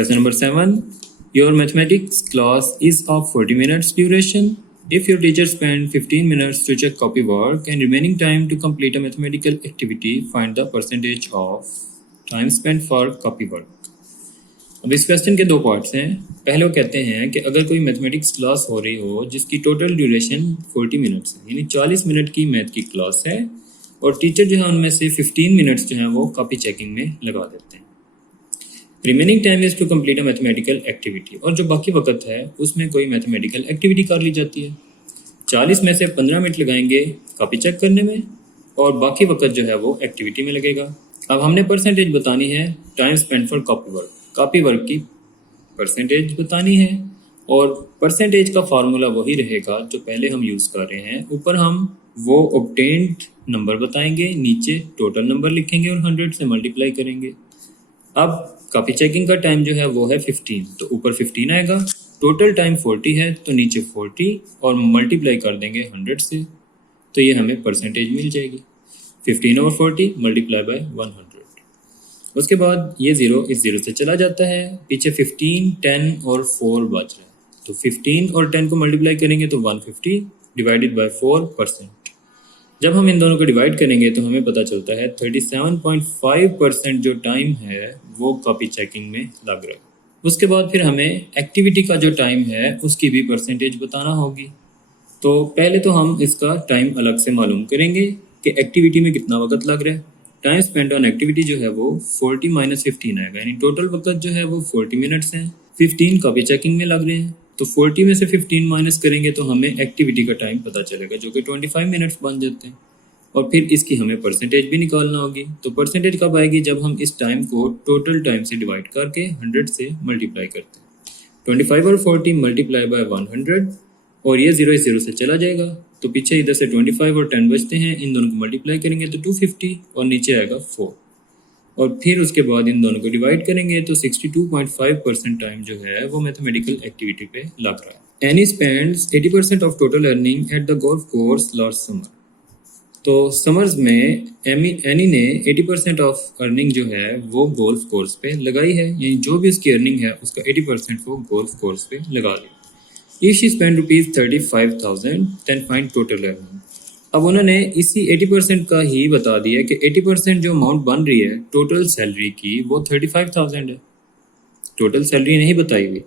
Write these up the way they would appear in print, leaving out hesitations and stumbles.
Question number 7. Your mathematics class is of 40 minutes duration. If your teacher spent 15 minutes to check copy work and remaining time to complete a mathematical activity, find the percentage of time spent for copy work. अब इस question के दो parts हैं। पहले वो कहते हैं कि अगर कोई मैथमेटिक्स क्लास हो रही हो जिसकी टोटल ड्यूरेशन 40 मिनट्स है, यानी 40 मिनट की मैथ की क्लास है, और टीचर जो है उनमें से 15 मिनट्स जो हैं वो कॉपी चेकिंग में लगा देते हैं। Remaining time is to complete a mathematical activity, और जो बाकी वक्त है उसमें कोई मैथमेटिकल एक्टिविटी कर ली जाती है। 40 में से 15 मिनट लगाएंगे कॉपी चेक करने में और बाकी वक्त जो है वो एक्टिविटी में लगेगा। अब हमने परसेंटेज बतानी है time spend for copy work की परसेंटेज बतानी है, और परसेंटेज का फार्मूला वही रहेगा जो पहले हम यूज़ कर रहे हैं। ऊपर हम वो ऑब्टेन्ड नंबर बताएंगे, नीचे टोटल नंबर लिखेंगे और 100 से मल्टीप्लाई करेंगे। अब कॉपी चेकिंग का टाइम जो है वो है 15, तो ऊपर 15 आएगा। टोटल टाइम 40 है तो नीचे 40 और मल्टीप्लाई कर देंगे 100 से, तो ये हमें परसेंटेज मिल जाएगी। 15/40 मल्टीप्लाई बाय 100। उसके बाद ये 0 इस 0 से चला जाता है, पीछे 15, 10 और 4 बच रहा है, तो 15 और 10 को मल्टीप्लाई करेंगे तो 150 डिवाइडेड बाय 4%। जब हम इन दोनों को डिवाइड करेंगे तो हमें पता चलता है 37.5% जो टाइम है वो कॉपी चेकिंग में लग रहा है। उसके बाद फिर हमें एक्टिविटी का जो टाइम है उसकी भी परसेंटेज बताना होगी। तो पहले तो हम इसका टाइम अलग से मालूम करेंगे कि एक्टिविटी में कितना वक्त लग रहा है। टाइम स्पेंड ऑन एक्टिविटी जो है वो 40 - 15 आएगा, यानी टोटल वक्त जो है वो 40 मिनट्स हैं। 15 कॉपी चेकिंग में लग रहे हैं, तो 40 में से 15 माइनस करेंगे तो हमें एक्टिविटी का टाइम पता चलेगा जो कि 25 मिनट्स बन जाते हैं। और फिर इसकी हमें परसेंटेज भी निकालना होगी। तो परसेंटेज कब आएगी? जब हम इस टाइम को टोटल टाइम से डिवाइड करके 100 से मल्टीप्लाई करते हैं। 25 और 40 मल्टीप्लाई बाय 100, और ये 0 इस 0 से चला जाएगा, तो पीछे इधर से 25 और 10 बचते हैं, इन दोनों को मल्टीप्लाई करेंगे तो 250 और नीचे आएगा 4, और फिर उसके बाद इन दोनों को डिवाइड करेंगे तो 62.5% टाइम जो है वो मैथमेटिकल एक्टिविटी पे लग रहा है। Any spends 80% of total earning at the golf course last summer. तो समर्स में एनी ने 80% ऑफ अर्निंग जो है वो गोल्फ कोर्स पे लगाई है, यानी जो भी उसकी अर्निंग है उसका 80% वो गोल्फ कोर्स पे लगा ली। If she spend ₹35,000 then find total earning. अब उन्होंने इसी 80% का ही बता दिया कि 80% जो अमाउंट बन रही है टोटल सैलरी की वो 35,000 है। टोटल सैलरी नहीं बताई हुई,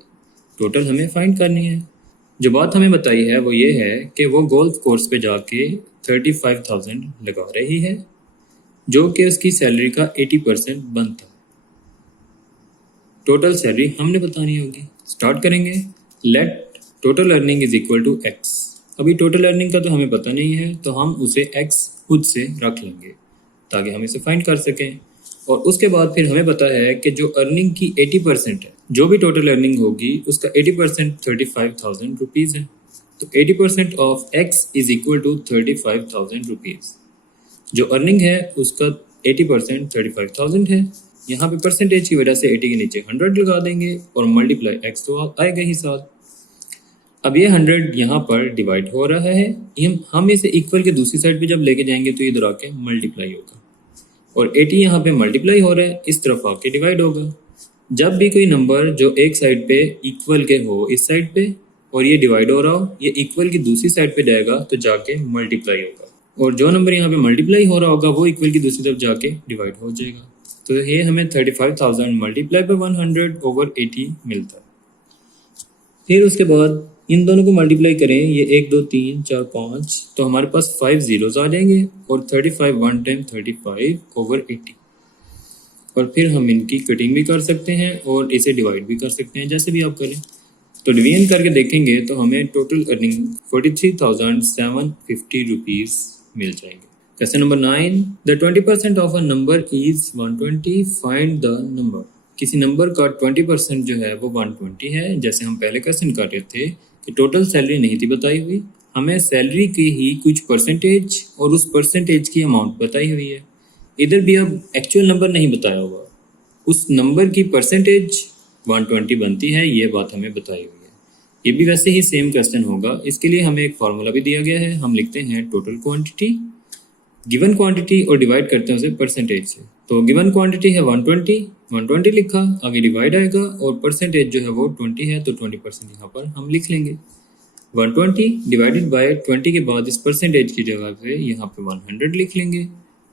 टोटल हमें फाइंड करनी है। जो बात हमें बताई है वो ये है कि वो गोल्फ कोर्स पे जाके 35,000 लगा रही है, जो कि उसकी सैलरी का 80% बनता है। टोटल सैलरी हमने बतानी होगी। स्टार्ट करेंगे। Let total earning is equal to X. अभी टोटल अर्निंग का तो हमें पता नहीं है, तो हम उसे एक्स खुद से रख लेंगे ताकि हम इसे फाइंड कर सकें। और उसके बाद फिर हमें पता है कि जो अर्निंग की 80% है, जो भी टोटल अर्निंग होगी उसका 80% 35,000 रुपीज़ है। तो 80% of X is equal to 35,000 rupees. जो अर्निंग है उसका 80% 35,000 है। यहाँ पे परसेंटेज की वजह से 80 के नीचे 100 लगा देंगे और मल्टीप्लाई एक्स तो आएगा ही साथ। अब ये 100 यहाँ पर डिवाइड हो रहा है, हम इसे इक्वल के दूसरी साइड पे जब लेके जाएंगे तो इधर आके मल्टीप्लाई होगा, और 80 यहाँ पे मल्टीप्लाई हो रहा है, इस तरफ आके डिवाइड होगा। जब भी कोई नंबर जो एक साइड पे इक्वल के हो इस साइड पे और ये डिवाइड हो रहा हो, ये इक्वल की दूसरी साइड पे जाएगा तो जाके मल्टीप्लाई होगा, और जो नंबर यहाँ पे मल्टीप्लाई हो रहा होगा वो इक्वल की दूसरी तरफ जाके डिवाइड हो जाएगा। तो ये हमें 35,000 मल्टीप्लाई बाय 100/80 मिलता है। फिर उसके बाद इन दोनों को मल्टीप्लाई करें, ये 1 2 3 4 5, तो हमारे पास 5 zeros आ जाएंगे, और 35 1 टाइम 35/80। और फिर हम इनकी कटिंग भी कर सकते हैं और इसे डिवाइड भी कर सकते हैं, जैसे भी आप करें। तो डिवीजन करके देखेंगे तो हमें टोटल अर्निंग 43,750 रुपीज़ मिल जाएंगे। Question number 9, the 20% of a number is 120, find the number. किसी नंबर का 20% जो है वो 120 है। जैसे हम पहले क्वेश्चन कर रहे थे कि टोटल सैलरी नहीं थी बताई हुई, हमें सैलरी की ही कुछ परसेंटेज और उस परसेंटेज की अमाउंट बताई हुई है। इधर भी अब एक्चुअल नंबर नहीं बताया हुआ, उस नंबर की परसेंटेज 120 बनती है, ये बात हमें बताई हुई है। ये भी वैसे ही सेम क्वेश्चन होगा। इसके लिए हमें एक फार्मूला भी दिया गया है। हम लिखते हैं टोटल क्वांटिटी गिवन क्वांटिटी और डिवाइड करते हैं उसे परसेंटेज से। तो गिवन क्वांटिटी है 120 लिखा, आगे डिवाइड आएगा और परसेंटेज जो है वो 20 है, तो 20% यहाँ पर हम लिख लेंगे। 120 डिवाइडेड बाय 20 के बाद इस परसेंटेज की जगह पे यहाँ पे 100 लिख लेंगे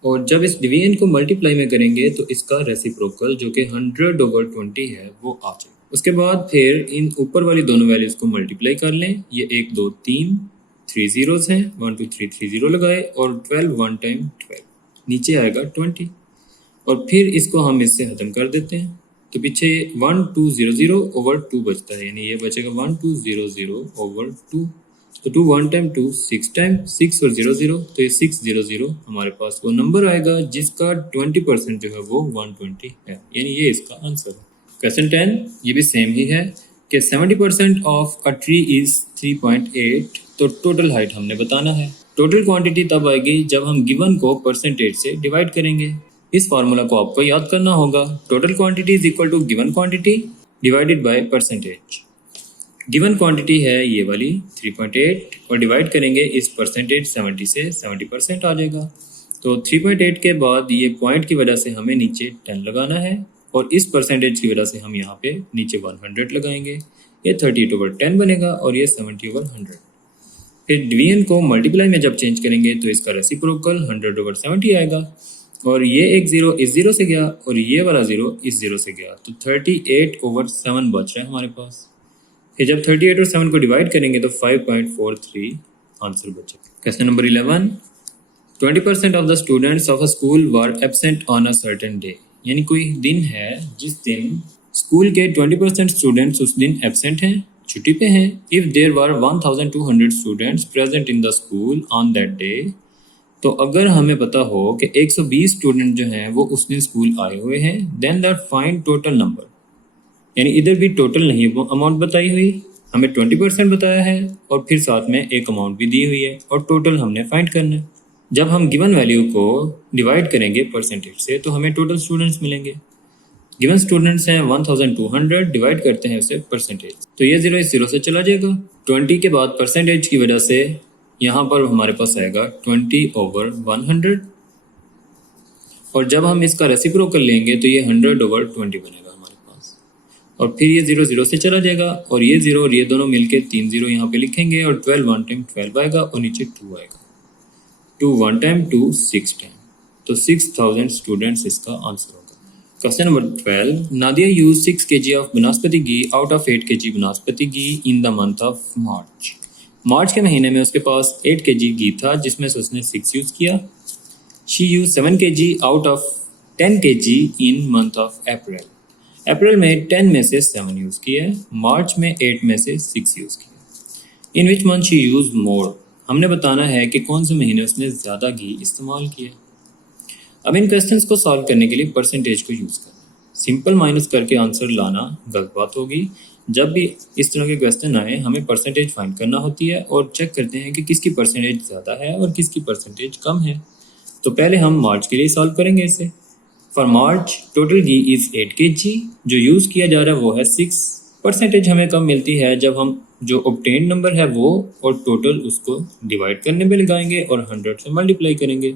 और जब इस डिवीजन को मल्टीप्लाई में करेंगे तो इसका रेसिप्रोकल जो कि 100/20 है वो आ जाएगा। उसके बाद फिर इन ऊपर वाली दोनों वैल्यूज को मल्टीप्लाई कर लें। ये 1 2 3 zeros हैं, 1 2 3 3 0 लगाए और 12 1 टाइम 12 नीचे आएगा 20 और फिर इसको हम इससे खत्म कर देते हैं। तो पीछे 1200/2 बचता है, यानी ये बचेगा 1200/2। तो 2 1 टाइम 2 6 टाइम 6 और 0 0, तो ये 600 हमारे पास वो नंबर आएगा जिसका 20% जो है वो 120 है, यानी ये इसका आंसर है। क्वेश्चन 10 ये भी सेम ही है कि 70% ऑफ अ ट्री इज 3.8, तो टोटल हाइट हमने बताना है। टोटल क्वांटिटी तब आएगी जब हम गिवन को परसेंटेज से डिवाइड करेंगे। इस फार्मूला को आपको याद करना होगा। Total quantity is equal to given quantity divided by percentage. Given quantity है ये वाली 3.8 और डिवाइड करेंगे इस परसेंटेज 70 से, 70% आ जाएगा। तो 3.8 के बाद ये पॉइंट की वजह से हमें नीचे 10 लगाना है और इस परसेंटेज की वजह से हम यहाँ पे नीचे 100 लगाएंगे। ये 38/10 बनेगा और ये 70/100। फिर डिवीजन को मल्टीप्लाई में जब चेंज करेंगे तो इसका रेसिप्रोकल 100/70 आएगा और ये एक 0 इस 0 से गया और ये वाला 0 इस 0 से गया, तो 38/7 बच रहा है हमारे पास। फिर जब 38 और 7 को डिवाइड करेंगे तो 5.43 आंसर बचेगा। Question number 11 20% of the students of a school were absent on a certain day, यानी कोई दिन है जिस दिन स्कूल के 20% स्टूडेंट्स उस दिन एब्सेंट हैं, छुट्टी पे हैं। If there were 1200 students present in the school on that day, तो अगर हमें पता हो कि 120 स्टूडेंट जो हैं वो उस दिन स्कूल आए हुए हैं, then that find total number, यानी इधर भी टोटल नहीं वो अमाउंट बताई हुई, हमें 20% बताया है और फिर साथ में एक अमाउंट भी दी हुई है और टोटल हमने फाइंड करना है। जब हम गिवन वैल्यू को डिवाइड करेंगे परसेंटेज से तो हमें टोटल स्टूडेंट्स मिलेंगे। गिवन स्टूडेंट्स हैं 1200, डिवाइड करते हैं उसे परसेंटेज, तो ये 0 इस 0 से चला जाएगा। 20 के बाद परसेंटेज की वजह से यहाँ पर हमारे पास आएगा 20/100 और जब हम इसका रेसिप्रोकल लेंगे तो ये 100/20 बनेगा हमारे पास और फिर ये 0 0 से चला जाएगा और ये 0 और ये दोनों मिलके 3 0 यहाँ पे लिखेंगे और 12 1 टाइम 12 आएगा और नीचे 2 आएगा। 2 1 टाइम 2 6 टाइम, तो 6000 स्टूडेंट्स इसका आंसर होगा। Question number 12 Nadia use 6 kg of vanaspati ghee out of 8 kg vanaspati ghee in the month of March. March के महीने में उसके पास 8 kg घी था जिसमें से उसने 6 यूज किया। She use 7 kg out of 10 kg in month of April. April में 10 में से 7 यूज किया, मार्च में 8 में से 6 यूज किया। In which month she use more, हमने बताना है कि कौन से महीने उसने ज़्यादा घी इस्तेमाल किया। अब इन क्वेश्चंस को सॉल्व करने के लिए परसेंटेज को यूज़ करना है। सिंपल माइनस करके आंसर लाना गलत बात होगी। जब भी इस तरह के क्वेश्चन आए हमें परसेंटेज फाइंड करना होती है और चेक करते हैं कि किसकी परसेंटेज ज़्यादा है और किसकी परसेंटेज कम है। तो पहले हम मार्च के लिए सॉल्व करेंगे इसे। For March total ghee is 8 kg, जो यूज़ किया जा रहा है वो है 6। परसेंटेज हमें कम मिलती है जब हम जो ऑब्टेन नंबर है वो और टोटल उसको डिवाइड करने में लगाएंगे और 100 से मल्टीप्लाई करेंगे।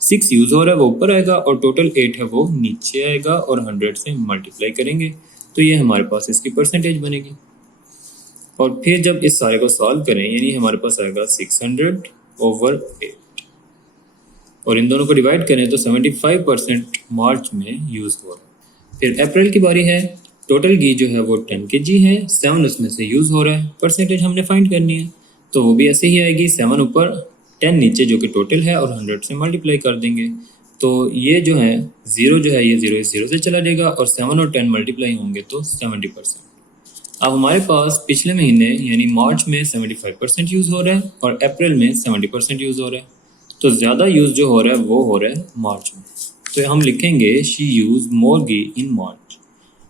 6 यूज़ हो रहा है वो ऊपर आएगा और टोटल 8 है वो नीचे आएगा और 100 से मल्टीप्लाई करेंगे, तो ये हमारे पास इसकी परसेंटेज बनेगी। और फिर जब इस सारे को सॉल्व करें यानी हमारे पास आएगा 600/8 और इन दोनों को डिवाइड करें तो 75% मार्च में यूज़ हो रहा है। फिर अप्रैल की बारी है। टोटल घी जो है वो 10 kg है, 7 उसमें से यूज़ हो रहा है। परसेंटेज हमने फाइंड करनी है तो वो भी ऐसे ही आएगी, 7 ऊपर 10 नीचे जो कि टोटल है और 100 से मल्टीप्लाई कर देंगे। तो ये जो है 0 जो है ये 0 इस 0 से चला जाएगा और 7 और 10 मल्टीप्लाई होंगे तो 70%। अब हमारे पास पिछले महीने यानी मार्च में 75% यूज़ हो रहा है और अप्रैल में 70% यूज़ हो रहा है, तो ज़्यादा यूज़ जो हो रहा है वो हो रहा है मार्च में। तो हम लिखेंगे she use more ghee in March.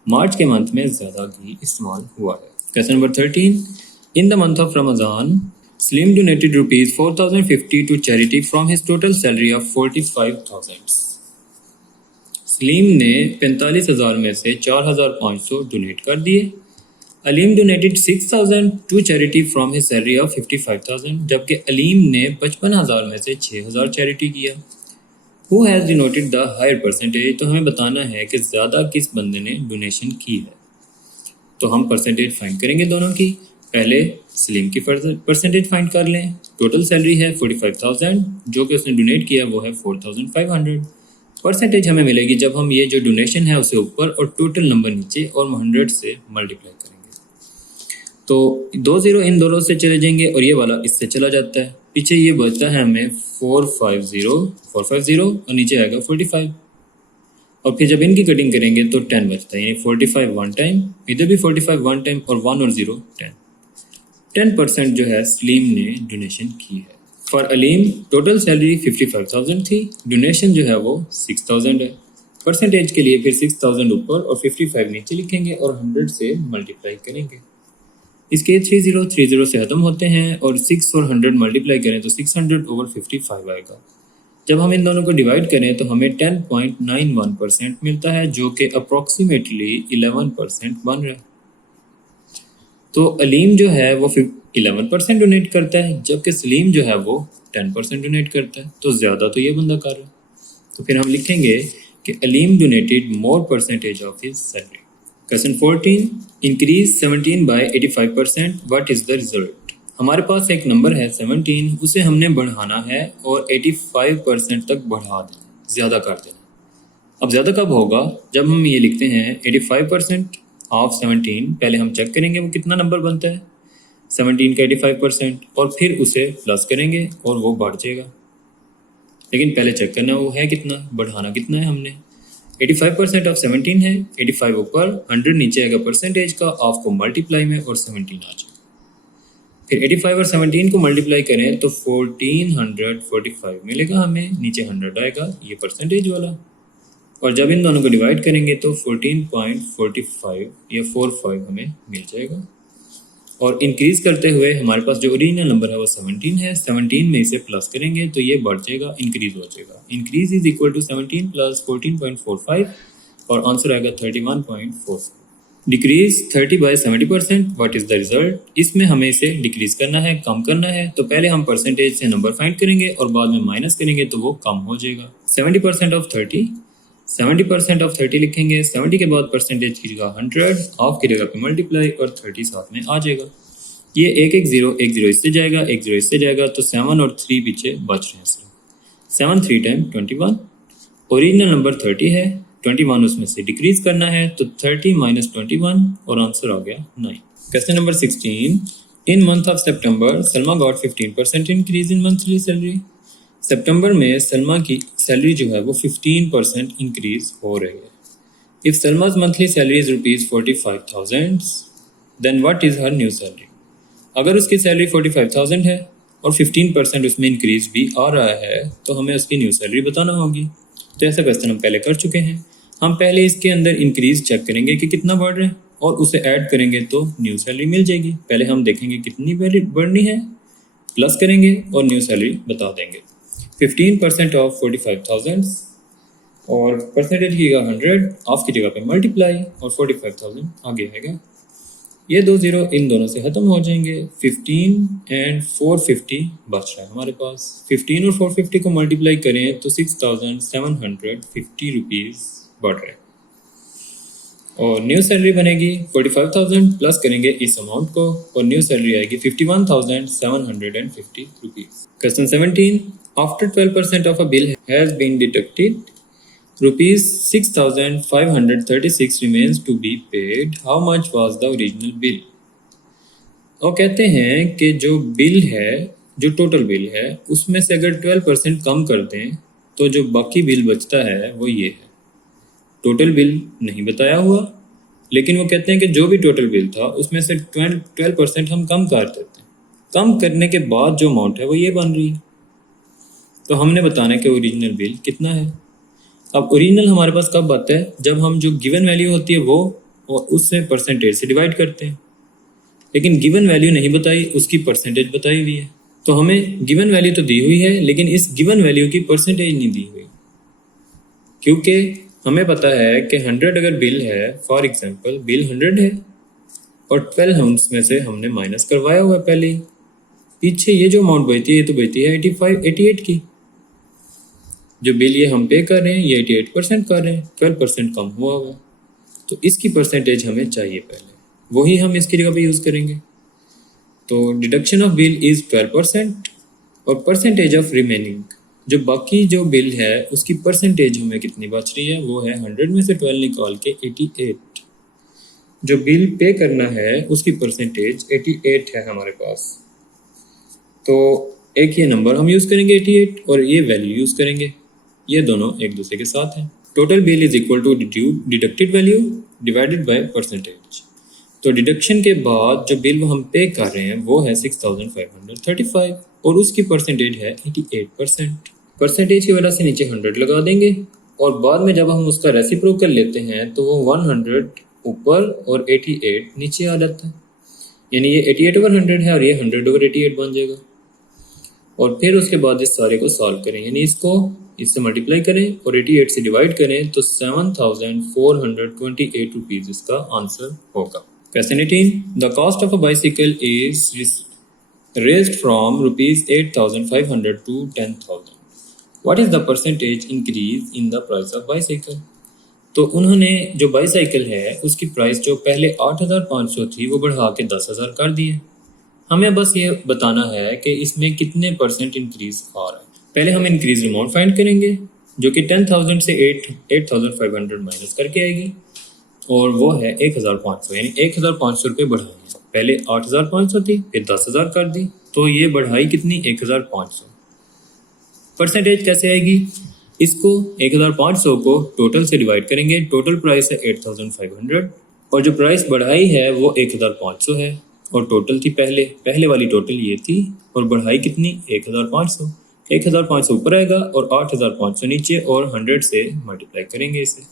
March के मंथ में ज़्यादा घी इस्तेमाल हुआ है। Question number 13 in the month of Ramzan Slim donated rupees 4050 to charity from his total salary of 45,000. Salim ने 45,000 में से 4,500 डोनेट कर दिए। Alim donated 6,000 to charity from his salary of 55,000, जबकि अलीम ने 55,000 में से 6,000 चैरिटी किया। Who has denoted the higher percentage, तो हमें बताना है कि ज़्यादा किस बंदे ने डोनेशन की है। तो हम परसेंटेज फाइंड करेंगे दोनों की। पहले सलीम की परसेंटेज फाइंड कर लें। टोटल सैलरी है 45,000, जो कि उसने डोनेट किया वो है 4,500। परसेंटेज हमें मिलेगी जब हम ये जो डोनेशन है उसे ऊपर और टोटल नंबर नीचे और 100 से मल्टीप्लाई करेंगे। तो 2 ज़ीरो इन दोनों से चले जाएंगे और ये वाला इससे चला जाता है। पीछे ये बचता है हमें 450 और नीचे आएगा 45। और फिर जब इनकी कटिंग करेंगे तो 10 बचता है, यानी 45 वन टाइम, इधर भी 45 वन टाइम और 1 और 0 10% जो है सलीम ने डोनेशन की है। फॉर अलीम टोटल सैलरी 55,000 थी, डोनेशन जो है वो 6,000 है। परसेंटेज के लिए फिर 6,000 ऊपर और 55 नीचे लिखेंगे और 100 से मल्टीप्लाई करेंगे। इसके 30 से ख़त्म होते हैं और 6 और 100 मल्टीप्लाई करें तो 600/55 आएगा। जब हम इन दोनों को डिवाइड करें तो हमें 10.91% मिलता है, जो कि अप्रॉक्सीमेटली 11% बन रहा है। तो अलीम जो है वो 11% डोनेट करता है, जबकि सलीम जो है वो 10% डोनेट करता है। तो ज़्यादा तो ये बंदा कर रहा है। तो फिर हम लिखेंगे कि Alim donated more percentage of his salary. Question 14, increase 17 by 85%, what is the result. हमारे पास एक नंबर है 17, उसे हमने बढ़ाना है और 85% तक बढ़ा देना, ज़्यादा कर देना। अब ज़्यादा कब होगा, जब हम ये लिखते हैं 85% ऑफ 17, पहले हम चेक करेंगे वो कितना नंबर बनता है 17 का 85%, और फिर उसे प्लस करेंगे और वो बढ़ जाएगा। लेकिन पहले चेक करना वो है कितना, बढ़ाना कितना है हमने। 85% ऑफ 17 है, 85 ऊपर, 100 नीचे आएगा परसेंटेज का, ऑफ को मल्टीप्लाई में और 17 आ जाएगा। फिर 85 और 17 को मल्टीप्लाई करें तो 1445 मिलेगा हमें, नीचे 100 आएगा, ये परसेंटेज वाला। और जब इन दोनों को डिवाइड करेंगे तो 14.45 या 45 हमें मिल जाएगा। और इंक्रीज करते हुए हमारे पास जो ओरिजिनल नंबर है वो 17 है, 17 में इसे प्लस करेंगे तो ये बढ़ जाएगा, इंक्रीज हो जाएगा। Increase is equal to 17 plus 14.45 और आंसर आएगा 31.45। Decrease 30 by 70%, what is the result. इसमें हमें इसे डिक्रीज करना है, कम करना है। तो पहले हम परसेंटेज से नंबर फाइंड करेंगे और बाद में माइनस करेंगे तो वो कम हो जाएगा। 70% ऑफ 30, 70% ऑफ 30 लिखेंगे, 70 के बाद परसेंटेज की जगह 100, ऑफ की जगह पे मल्टीप्लाई और 30 साथ में आ जाएगा। ये एक जीरो इससे जाएगा, एक जीरो इससे जाएगा, तो 7 और 3 पीछे बच रहे हैं सिर्फ। 7 3 टाइम 21, ओरिजिनल नंबर 30 है, 21 उसमें से डिक्रीज करना है तो 30 माइनस 21 और आंसर आ गया 9। Question number 16, in month of September Salma got 15% increase in monthly salary. सितंबर में सलमा की सैलरी जो है वो 15% इंक्रीज हो रही है। If Salma's monthly salary is ₹45,000, then what is her new salary. अगर उसकी सैलरी 45,000 है और 15% उसमें इंक्रीज भी आ रहा है तो हमें उसकी न्यू सैलरी बताना होगी। तो ऐसा क्वेश्चन हम पहले कर चुके हैं। हम पहले इसके अंदर इंक्रीज चेक करेंगे कि कितना बढ़ रहा है और उसे ऐड करेंगे तो न्यू सैलरी मिल जाएगी। पहले हम देखेंगे कितनी बढ़नी है, प्लस करेंगे और न्यू सैलरी बता देंगे। 15% ऑफ 45,000 और परसेंटेज की जगह 100, ऑफ की जगह पे मल्टीप्लाई और 45,000 आगे आएगा। ये 2 ज़ीरो इन दोनों से ख़त्म हो जाएंगे। 15 एंड 450 बच रहा है हमारे पास। 15 और 450 को मल्टीप्लाई करें तो 6,750 रुपीज़ बढ़ रहे हैं। और न्यू सैलरी बनेगी 45,000, प्लस करेंगे इस अमाउंट को और न्यू सैलरी आएगी 51,750 rupees. Question 17, after 12% of a bill has been deducted, ₹6,536 remains to be paid. How much was the original bill? और कहते हैं कि जो बिल है, जो टोटल बिल है, उसमें से अगर 12% कम कर दें तो जो बाकी बिल बचता है वो ये है। टोटल बिल नहीं बताया हुआ, लेकिन वो कहते हैं कि जो भी टोटल बिल था उसमें से 12% हम कम कर देते हैं। कम करने के बाद जो अमाउंट है वो ये बन रही है। तो हमने बताना है कि ओरिजिनल बिल कितना है। अब ओरिजिनल हमारे पास कब आता है, जब हम जो गिवन वैल्यू होती है वो और उससे परसेंटेज से डिवाइड करते हैं। लेकिन गिवन वैल्यू नहीं बताई, उसकी परसेंटेज बताई हुई है। तो हमें गिवन वैल्यू तो दी हुई है लेकिन इस गिवन वैल्यू की परसेंटेज नहीं दी हुई, क्योंकि हमें पता है कि 100 अगर बिल है, फॉर एग्जांपल बिल 100 है और 12 हम उसमें से हमने माइनस करवाया हुआ है पहले ही। पीछे ये जो अमाउंट बचती है ये तो बचती है 88 की। जो बिल ये हम पे कर रहे हैं ये 88% कर रहे हैं, 12% कम हुआ होगा, तो इसकी परसेंटेज हमें चाहिए पहले, वही हम इसकी जगह पे यूज़ करेंगे। तो डिडक्शन ऑफ बिल इज़ 12% और परसेंटेज ऑफ रिमेनिंग, जो बाकी जो बिल है उसकी परसेंटेज हमें कितनी बच रही है वो है 100 में से 12 निकाल के 88। जो बिल पे करना है उसकी परसेंटेज 88 है हमारे पास, तो एक ये नंबर हम यूज़ करेंगे 88 और ये वैल्यू यूज़ करेंगे, ये दोनों एक दूसरे के साथ हैं। Total bill is equal to deducted value divided by percentage. तो डिडक्शन के बाद जो बिल हम पे कर रहे हैं वो है 6535 और उसकी परसेंटेज है 88%। परसेंटेज की वजह से नीचे 100 लगा देंगे और बाद में जब हम उसका रेसिप्रोकल लेते हैं तो वो 100 ऊपर और 88 नीचे आ जाता है, यानी ये 88/100 है और ये 100/88 बन जाएगा। और फिर उसके बाद इस सारे को सॉल्व करें, यानी इसको इससे मल्टीप्लाई करें और 88 से डिवाइड करें तो 7428 रुपीज़ इसका आंसर होगा। Question 18, the cost of a bicycle is raised from ₹8,500 to 10,000। What is the percentage increase in the price of bicycle. तो उन्होंने जो बाईसाइकिल है उसकी प्राइस जो पहले 8,500 थी वो बढ़ा के 10,000 कर दी है। हमें बस ये बताना है कि इसमें कितने परसेंट इंक्रीज आ रहा है। पहले हम इंक्रीज अमाउंट फाइंड करेंगे जो कि 10,000 से 8,500 माइनस करके आएगी और वो है 1,500, यानी 1,500 रुपये बढ़ाई है। पहले 8,500 थी फिर 10,000 कर दी, तो ये बढ़ाई कितनी 1,500। परसेंटेज कैसे आएगी, इसको 1,500 को टोटल से डिवाइड करेंगे, टोटल प्राइस है 8,500 और जो प्राइस बढ़ाई है वो 1,500 है और टोटल थी पहले वाली टोटल ये थी और बढ़ाई कितनी 1,500। 1,500 ऊपर आएगा और 8,500 नीचे और 100 से मल्टीप्लाई करेंगे इसे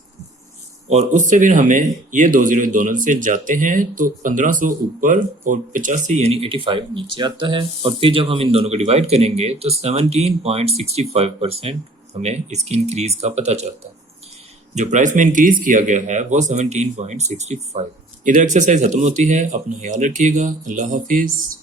और उससे फिर हमें ये 2 जीरो दोनों से जाते हैं तो 1,500 ऊपर और 85 यानी 85 नीचे आता है और फिर जब हम इन दोनों को डिवाइड करेंगे तो 17.65% हमें इसकी इंक्रीज़ का पता चलता है। जो प्राइस में इंक्रीज़ किया गया है वो 17.65। इधर एक्सरसाइज खत्म होती है, अपना ख्याल रखिएगा, अल्लाह हाफिज़।